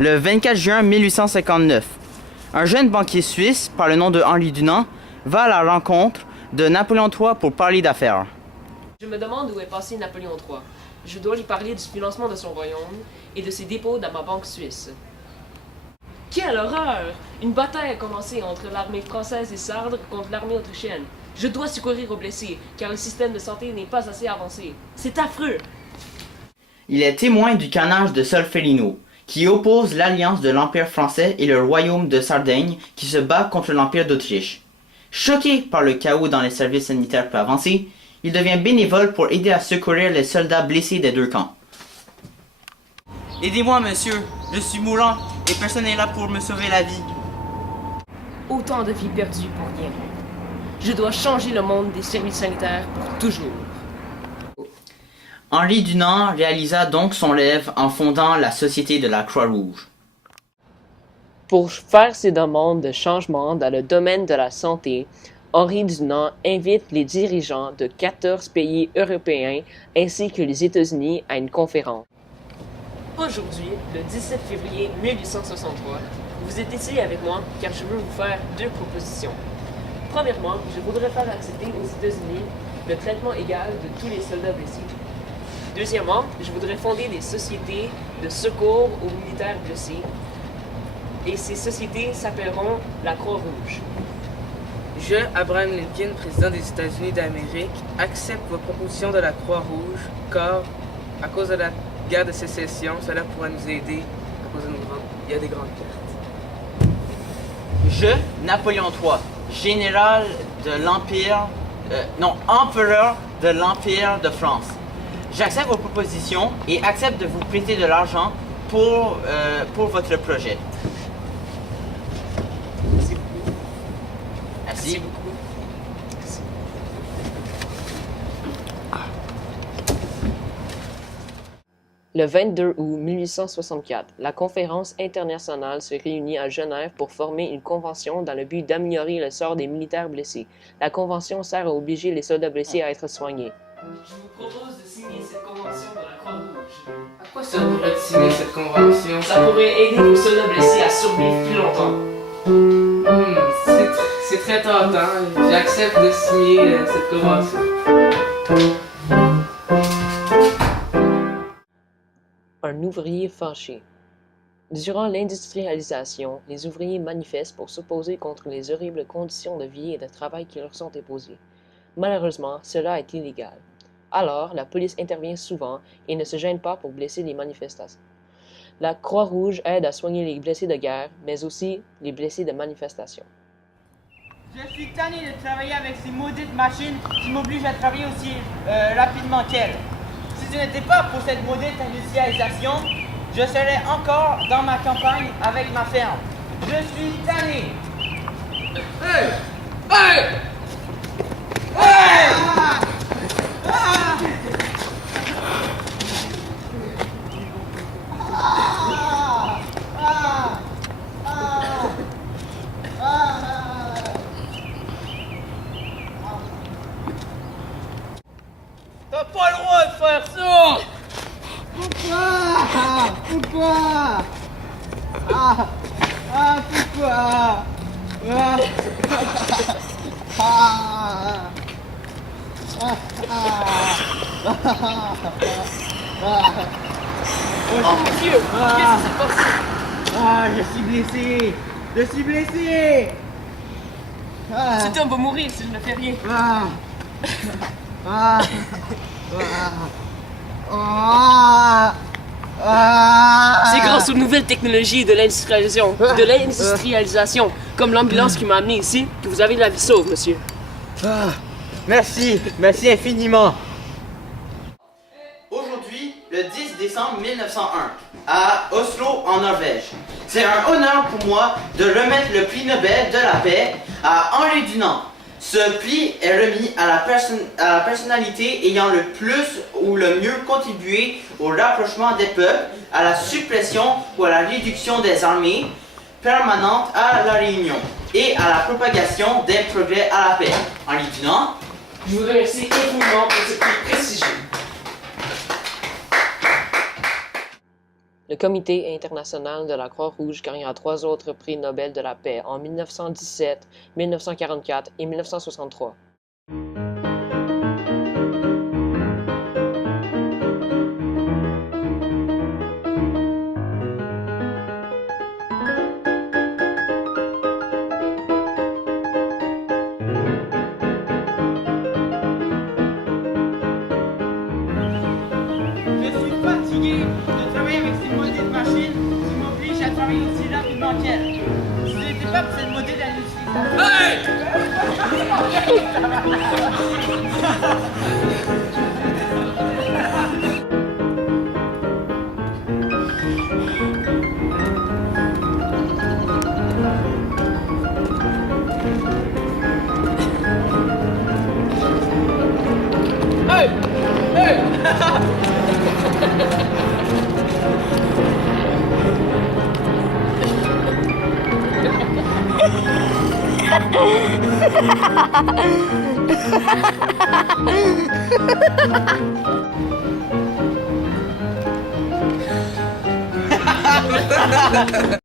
le 24 juin 1859. Un jeune banquier suisse, par le nom de Henri Dunant, va à la rencontre de Napoléon III pour parler d'affaires. Je me demande où est passé Napoléon III. Je dois lui parler du financement de son royaume et de ses dépôts dans ma banque suisse. Quelle horreur! Une bataille a commencé entre l'armée française et sarde contre l'armée autrichienne. Je dois secourir aux blessés, car le système de santé n'est pas assez avancé. C'est affreux! Il est témoin du carnage de Solferino, qui oppose l'alliance de l'Empire français et le royaume de Sardaigne qui se bat contre l'Empire d'Autriche. Choqué par le chaos dans les services sanitaires peu avancés, il devient bénévole pour aider à secourir les soldats blessés des deux camps. Aidez-moi, monsieur, je suis mourant et personne n'est là pour me sauver la vie. Autant de vies perdues pour rien. Je dois changer le monde des services sanitaires pour toujours. Henri Dunant réalisa donc son rêve en fondant la Société de la Croix-Rouge. Pour faire ces demandes de changement dans le domaine de la santé, Henri Dunant invite les dirigeants de 14 pays européens ainsi que les États-Unis à une conférence. Aujourd'hui, le 17 février 1863, vous êtes ici avec moi car je veux vous faire deux propositions. Premièrement, je voudrais faire accepter aux États-Unis le traitement égal de tous les soldats blessés. Deuxièmement, je voudrais fonder des sociétés de secours aux militaires blessés. Et ces sociétés s'appelleront la Croix-Rouge. Je, Abraham Lincoln, président des États-Unis d'Amérique, accepte vos propositions de la Croix-Rouge, car, à cause de la guerre de sécession, cela pourra nous aider à cause de il y a des grandes pertes. Je, Napoléon III, général de l'Empire, empereur de l'Empire de France. J'accepte vos propositions et accepte de vous prêter de l'argent pour votre projet. Merci beaucoup. Merci. beaucoup. Le 22 août 1864, la Conférence internationale se réunit à Genève pour former une convention dans le but d'améliorer le sort des militaires blessés. La convention sert à obliger les soldats blessés à être soignés. Je vous propose de signer cette convention de la Croix-Rouge. À quoi ça pourrait signer cette convention? Ça pourrait aider les soldats blessés à survivre plus longtemps. C'est très tentant. J'accepte de signer cette convention. Un ouvrier fâché. Durant l'industrialisation, les ouvriers manifestent pour s'opposer contre les horribles conditions de vie et de travail qui leur sont imposées. Malheureusement, cela est illégal. Alors, la police intervient souvent et ne se gêne pas pour blesser les manifestants. La Croix-Rouge aide à soigner les blessés de guerre, mais aussi les blessés de manifestation. Je suis tanné de travailler avec ces maudites machines qui m'obligent à travailler aussi rapidement qu'elles. Si ce n'était pas pour cette maudite industrialisation, je serais encore dans ma campagne avec ma ferme. Je suis tanné. Hey! Hey! Hey! T'as pas le droit de faire ça! Pourquoi? Pourquoi? Monsieur, qu'est-ce qui s'est passé? Je suis blessé. Je suis blessé. Cet homme va mourir si je ne fais rien. C'est grâce aux nouvelles technologies de l'industrialisation, comme l'ambulance qui m'a amené ici, que vous avez la vie sauve, monsieur. Merci infiniment. Aujourd'hui, le 10 décembre 1901, à Oslo, en Norvège. C'est un honneur pour moi de remettre le prix Nobel de la paix à Henri Dunant. Ce prix est remis à la personnalité ayant le plus ou le mieux contribué au rapprochement des peuples, à la suppression ou à la réduction des armées permanentes à la Réunion et à la propagation des progrès à la paix. Henri Dunant. Je vous remercie infiniment pour ce prix prestigieux. Le Comité international de la Croix-Rouge gagna 3 autres prix Nobel de la paix en 1917, 1944 et 1963. Je suis fatigué de travailler avec ces maudites machines qui m'obligent à travailler aussi rapidement qu'elles. Si ce n'était pas pour cette maudite industrie.